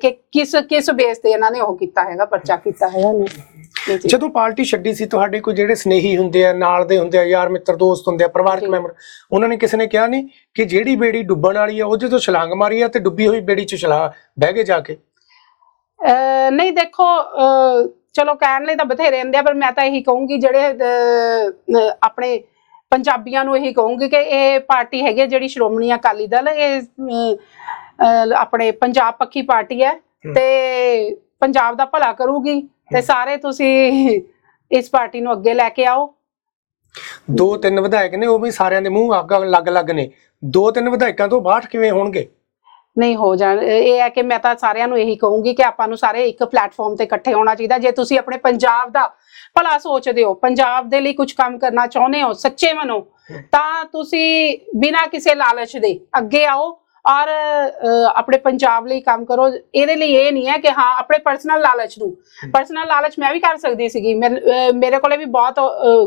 ਕਿ ਕਿਸ ਕਿਸ ਬੇਸ ਤੇ ਇਹਨਾਂ ਨੇ ਉਹ ਕੀਤਾ ਹੈਗਾ ਪਰਚਾ ਕੀਤਾ ਹੈਗਾ ਨੇ। ਜਦੋਂ ਪਾਰਟੀ ਛੱਡੀ ਸੀ ਤੁਹਾਡੇ ਕੋਈ ਜਿਹੜੇ ਸਨੇਹੀ ਹੁੰਦੇ ਆ ਨਾਲ ਦੇ ਹੁੰਦੇ ਆ ਯਾਰ ਮਿੱਤਰ ਦੋਸਤ ਹੁੰਦੇ ਆ ਪਰਿਵਾਰਕ। ਮੈਂਬਰ ਉਹਨਾਂ ਨੇ ਕਿਸੇ ਨੇ ਕਿਹਾ ਨਹੀਂ ਕਿ ਜਿਹੜੀ ਬੇੜੀ ਡੁੱਬਣ ਵਾਲੀ ਆ ਉਹਦੇ ਤੋਂ ਛਲਾਂਗ ਮਾਰੀ ਆ ਤੇ ਡੁੱਬੀ ਹੋਈ ਬੇੜੀ 'ਚ ਛਲਾ ਬਹਿ ਕੇ ਜਾ ਕੇ ਨਹੀਂ ਦੇਖੋ ਚਲੋ ਕਹਿਣ ਲਈ ਤਾਂ ਬਥੇਰੇ ਹੁੰਦੇ ਆ ਪਰ ਮੈਂ ਤਾਂ ਇਹੀ ਕਹੂੰਗੀ ਜਿਹੜੇ ਆਪਣੇ ਪੰਜਾਬੀਆਂ ਨੂੰ ਇਹੀ ਕਹੂੰਗੀ ਕਿ ਇਹ ਪਾਰਟੀ ਹੈਗੀ ਜਿਹੜੀ ਸ਼੍ਰੋਮਣੀ ਅਕਾਲੀ ਦਲ ਇਹ ਆਪਣੇ ਪੰਜਾਬ ਪੱਖੀ ਪਾਰਟੀ ਹੈ। ਤੇ ਪੰਜਾਬ ਦਾ ਭਲਾ ਕਰੂਗੀ ਤੇ। ਸਾਰੇ ਤੁਸੀਂ ਇਸ ਪਾਰਟੀ ਨੂੰ ਅੱਗੇ ਲੈ ਕੇ ਆਓ ਦੋ ਤਿੰਨ ਵਿਧਾਇਕ ਨੇ ਉਹ ਵੀ ਸਾਰਿਆਂ ਦੇ ਮੂੰਹ ਅੱਗ ਅਲੱਗ-ਅਲੱਗ ਨੇ ਦੋ ਤਿੰਨ ਵਿਧਾਇਕਾਂ ਤੋਂ 62 ਕਿਵੇਂ ਹੋਣਗੇ ਨਹੀਂ ਹੋ ਜਾਣ ਇਹ ਹੈ ਕਿ ਮੈਂ ਤਾਂ ਸਾਰਿਆਂ ਨੂੰ ਇਹੀ ਕਹੂੰਗੀ ਕਿ ਆਪਾਂ ਨੂੰ ਸਾਰੇ ਇੱਕ ਪਲੇਟਫਾਰਮ ਤੇ ਇਕੱਠੇ ਹੋਣਾ ਚਾਹੀਦਾ ਜੇ ਤੁਸੀਂ ਆਪਣੇ ਪੰਜਾਬ ਦਾ ਭਲਾ ਸੋਚਦੇ ਹੋ ਪੰਜਾਬ ਦੇ ਲਈ ਕੁਝ ਕੰਮ ਕਰਨਾ ਚਾਹੁੰਦੇ ਹੋ ਸੱਚੇ ਮਨੋਂ। ਤਾਂ ਤੁਸੀਂ ਬਿਨਾਂ ਕਿਸੇ ਲਾਲਚ ਦੇ ਅੱਗੇ ਆਓ ਔਰ ਆਪਣੇ ਪੰਜਾਬ ਲਈ ਕੰਮ ਕਰੋ। ਇਹਦੇ ਲਈ ਇਹ ਨਹੀਂ ਹੈ ਕਿ ਹਾਂ ਆਪਣੇ ਪਰਸਨਲ ਲਾਲਚ ਨੂੰ। ਪਰਸਨਲ ਲਾਲਚ ਮੈਂ ਵੀ ਕਰ ਸਕਦੀ ਸੀਗੀ। ਮੇਰੇ ਕੋਲੇ ਵੀ ਬਹੁਤ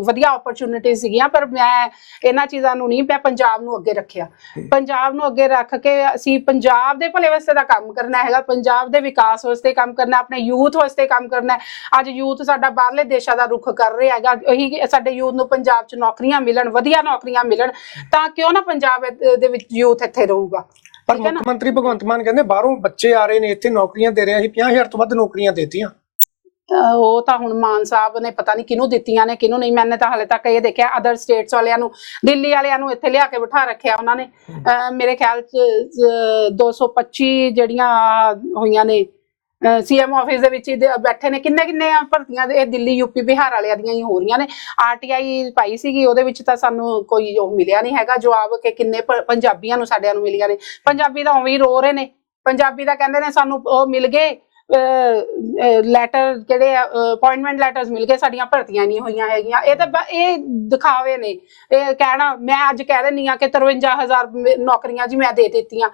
ਵਧੀਆ ਓਪਰਚੁਨਿਟੀ ਸੀਗੀਆਂ ਪਰ ਮੈਂ ਇਹਨਾਂ ਚੀਜ਼ਾਂ ਨੂੰ ਨਹੀਂ ਮੈਂ ਪੰਜਾਬ ਨੂੰ ਅੱਗੇ ਰੱਖਿਆ। ਪੰਜਾਬ ਨੂੰ ਅੱਗੇ ਰੱਖ ਕੇ ਅਸੀਂ ਪੰਜਾਬ ਦੇ ਭਲੇ ਵਾਸਤੇ ਦਾ ਕੰਮ ਕਰਨਾ ਹੈਗਾ ਪੰਜਾਬ ਦੇ ਵਿਕਾਸ ਵਾਸਤੇ ਕੰਮ ਕਰਨਾ ਆਪਣੇ ਯੂਥ ਵਾਸਤੇ ਕੰਮ ਕਰਨਾ। ਅੱਜ ਯੂਥ ਸਾਡਾ ਬਾਹਰਲੇ ਦੇਸ਼ਾਂ ਦਾ ਰੁਖ ਕਰ ਰਿਹਾ ਹੈਗਾ। ਕਿ ਸਾਡੇ ਯੂਥ ਨੂੰ ਪੰਜਾਬ 'ਚ ਨੌਕਰੀਆਂ ਮਿਲਣ ਵਧੀਆ ਨੌਕਰੀਆਂ ਮਿਲਣ ਤਾਂ ਕਿਉਂ ਨਾ ਪੰਜਾਬ ਦੇ ਵਿੱਚ ਯੂਥ ਇੱਥੇ ਰਹੂਗਾ? ਪਰ ਮੁੱਖ ਮੰਤਰੀ ਭਗਵੰਤ ਮਾਨ ਕਹਿੰਦੇ ਬਾਹਰੋਂ ਬੱਚੇ ਆ ਰਹੇ ਨੇ ਇੱਥੇ ਨੌਕਰੀਆਂ ਦੇ ਰਹੇ ਅਸੀਂ 50000 ਤੋਂ ਵੱਧ ਨੌਕਰੀਆਂ ਦੇਤੀਆਂ। ਉਹ ਤਾਂ ਹੁਣ ਮਾਨ ਸਾਹਿਬ ਨੇ ਪਤਾ ਨਹੀਂ ਕਿਹਨੂੰ ਦਿੱਤੀਆਂ ਨੇ ਕਿਹਨੂੰ ਨਹੀਂ। ਮੈਨੇ ਤਾਂ ਹਲੇ ਤੱਕ ਇਹ ਦੇਖਿਆ ਅਦਰ ਸਟੇਟਸ ਵਾਲਿਆਂ ਨੂੰ ਦਿੱਲੀ ਵਾਲਿਆਂ ਨੂੰ ਇੱਥੇ ਲਿਆ ਕੇ ਬਿਠਾ ਰੱਖਿਆ ਉਹਨਾਂ ਨੇ। ਮੇਰੇ ਖਿਆਲ ਚ ਅਹ 225 ਜਿਹੜੀਆਂ ਹੋਈਆਂ ਨੇ ਸੀਐਮ ਆਫਿਸ ਦੇ ਵਿੱਚ ਹੀ ਬੈਠੇ ਨੇ। ਕਿੰਨੇ ਕਿੰਨੇ ਭਰਤੀਆਂ ਇਹ ਦਿੱਲੀ ਯੂਪੀ ਬਿਹਾਰ ਵਾਲਿਆਂ ਦੀਆਂ ਹੀ ਹੋ ਰਹੀਆਂ ਨੇ। ਆਰਟੀਆਈ ਪਾਈ ਸੀਗੀ, ਉਹਦੇ ਵਿੱਚ ਤਾਂ ਸਾਨੂੰ ਕੋਈ ਉਹ ਮਿਲਿਆ ਨਹੀਂ ਹੈਗਾ। ਜਵਾਬ ਕਿ ਕਿੰਨੇ ਪੰਜਾਬੀਆਂ ਨੂੰ ਸਾਡਿਆਂ ਨੂੰ ਮਿਲੀਆਂ ਨੇ। ਪੰਜਾਬੀ ਤਾਂ ਉਵੇਂ ਹੀ ਰੋ ਰਹੇ ਨੇ। ਪੰਜਾਬੀ ਦਾ ਕਹਿੰਦੇ ਨੇ ਸਾਨੂੰ ਉਹ ਮਿਲ ਗਏ। ਲੈਟਰ ਜਿਹੜੇ ਅਪਾਇੰਟਮੈਂਟ ਲੈਟਰਸ ਮਿਲ ਗਏ ਸਾਡੀਆਂ ਭਰਤੀਆਂ ਨਹੀਂ ਹੋਈਆਂ ਹੈਗੀਆਂ। ਇਹ ਤਾਂ ਇਹ ਦਿਖਾਵੇ ਨੇ। ਇਹ ਕਹਿਣਾ ਮੈਂ ਅੱਜ ਕਹਿ ਦਿੰਨੀ ਆ ਕਿ 53000 ਮੇ- ਨੌਕਰੀਆਂ ਜੀ ਮੈਂ ਦੇ ਦਿੱਤੀਆਂ।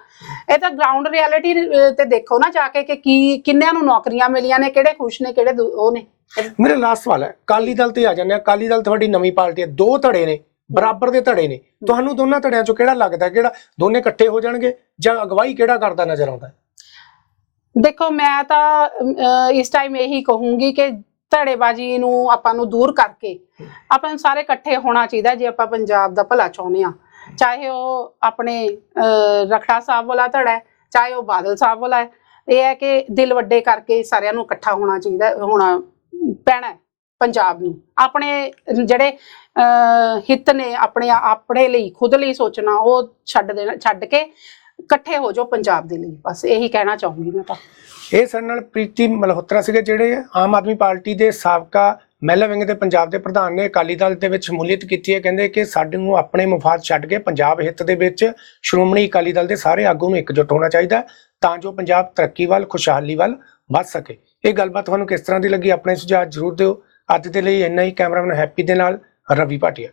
ਇਹ ਤਾਂ ਗਰਾਊਂਡ ਰਿਐਲਿਟੀ ਤੇ ਦੇਖੋ ਨਾ ਜਾ ਕੇ ਕਿ ਕੀ ਕਿੰਨਿਆਂ ਨੂੰ ਨੌਕਰੀਆਂ ਮਿਲੀਆਂ ਨੇ ਕਿਹੜੇ ਖੁਸ਼ ਨੇ ਕਿਹੜੇ ਉਹ ਨੇ। ਮੇਰਾ ਲਾਸਟ ਸਵਾਲ ਹੈ। ਕਾਲੀ ਦਲ ਤੇ ਆ ਜਾਂਦੇ ਆ ਕਾਲੀ ਦਲ ਤੁਹਾਡੀ ਨਵੀਂ ਪਾਰਟੀ ਹੈ। ਦੋ ਧੜੇ ਨੇ। ਬਰਾਬਰ ਦੇ ਧੜੇ ਨੇ। ਤੁਹਾਨੂੰ ਦੋਨਾਂ ਧੜਿਆਂ ਚੋਂ ਕਿਹੜਾ ਲੱਗਦਾ ਕਿਹੜਾ ਦੋਨੇ ਇਕੱਠੇ ਹੋ ਜਾਣਗੇ ਜਾਂ ਅਗਵਾਈ ਕਿਹੜਾ ਕਰਦਾ ਨਜ਼ਰ ਆਉਂਦਾ ਹੈ? ਦੇਖੋ ਮੈਂ ਤਾਂ ਇਸ ਟਾਈਮ ਇਹੀ ਕਹੂੰਗੀ ਕਿ ਧੜੇਬਾਜ਼ੀ ਨੂੰ ਆਪਾਂ ਨੂੰ ਦੂਰ ਕਰਕੇ ਆਪਾਂ ਨੂੰ ਸਾਰੇ ਇਕੱਠੇ ਹੋਣਾ ਚਾਹੀਦਾ ਜੇ ਆਪਾਂ ਪੰਜਾਬ ਦਾ ਭਲਾ ਚਾਹੁੰਦੇ ਆ ਚਾਹੇ ਉਹ ਆਪਣੇ ਅਹ, ਰਖੜਾ ਸਾਹਿਬ ਵਾਲਾ ਧੜਾ ਹੈ ਚਾਹੇ ਉਹ ਬਾਦਲ ਸਾਹਿਬ ਵਾਲਾ ਹੈ ਇਹ ਹੈ ਕਿ ਦਿਲ ਵੱਡੇ ਕਰਕੇ ਸਾਰਿਆਂ ਨੂੰ ਇਕੱਠਾ ਹੋਣਾ ਚਾਹੀਦਾ ਹੋਣਾ ਪੈਣਾ ਪੰਜਾਬ ਨੂੰ। ਆਪਣੇ ਜਿਹੜੇ ਅਹ, ਹਿੱਤ ਨੇ ਆਪਣੇ ਆਪਣੇ ਲਈ ਖੁਦ ਲਈ ਸੋਚਣਾ ਉਹ ਛੱਡ ਦੇਣਾ ਛੱਡ ਕੇ ਇਕੱਠੇ ਹੋ ਜਾਓ ਪੰਜਾਬ ਦੇ ਲਈ। ਬਸ ਇਹੀ ਕਹਿਣਾ ਚਾਹੂੰਗੀ ਮੈਂ ਤਾਂ। ਇਹ ਸਾਡੇ ਨਾਲ ਪ੍ਰੀਤੀ ਮਲਹੋਤਰਾ ਸੀਗੇ ਜਿਹੜੇ ਆਮ ਆਦਮੀ ਪਾਰਟੀ ਦੇ ਸਾਬਕਾ ਮਹਿਲਾ ਵਿੰਗ ਦੇ ਪੰਜਾਬ ਦੇ ਪ੍ਰਧਾਨ ਨੇ ਅਕਾਲੀ ਦਲ ਦੇ ਵਿੱਚ ਸ਼ਮੂਲੀਅਤ ਕੀਤੀ ਹੈ। ਕਹਿੰਦੇ ਕਿ ਸਾਡੇ ਨੂੰ ਆਪਣੇ ਮਫਾਦ ਛੱਡ ਕੇ ਪੰਜਾਬ ਹਿੱਤ ਦੇ ਵਿੱਚ ਸ਼੍ਰੋਮਣੀ ਅਕਾਲੀ ਦਲ ਦੇ ਸਾਰੇ ਆਗੂ ਨੂੰ ਇਕਜੁੱਟ ਹੋਣਾ ਚਾਹੀਦਾ ਤਾਂ ਜੋ ਪੰਜਾਬ ਤਰੱਕੀ ਵੱਲ, ਖੁਸ਼ਹਾਲੀ ਵੱਲ ਵੱਧ ਸਕੇ। ਇਹ ਗੱਲਬਾਤ ਤੁਹਾਨੂੰ ਕਿਸ ਤਰ੍ਹਾਂ ਦੀ ਲੱਗੀ ਆਪਣੇ ਸੁਝਾਅ ਜ਼ਰੂਰ ਦਿਓ। ਅੱਜ ਦੇ ਲਈ ਇੰਨਾ ਹੀ। ਕੈਮਰਾਮੈਨ ਹੈਪੀ ਦੇ ਨਾਲ ਰਵੀ ਭਾਟੀਆ।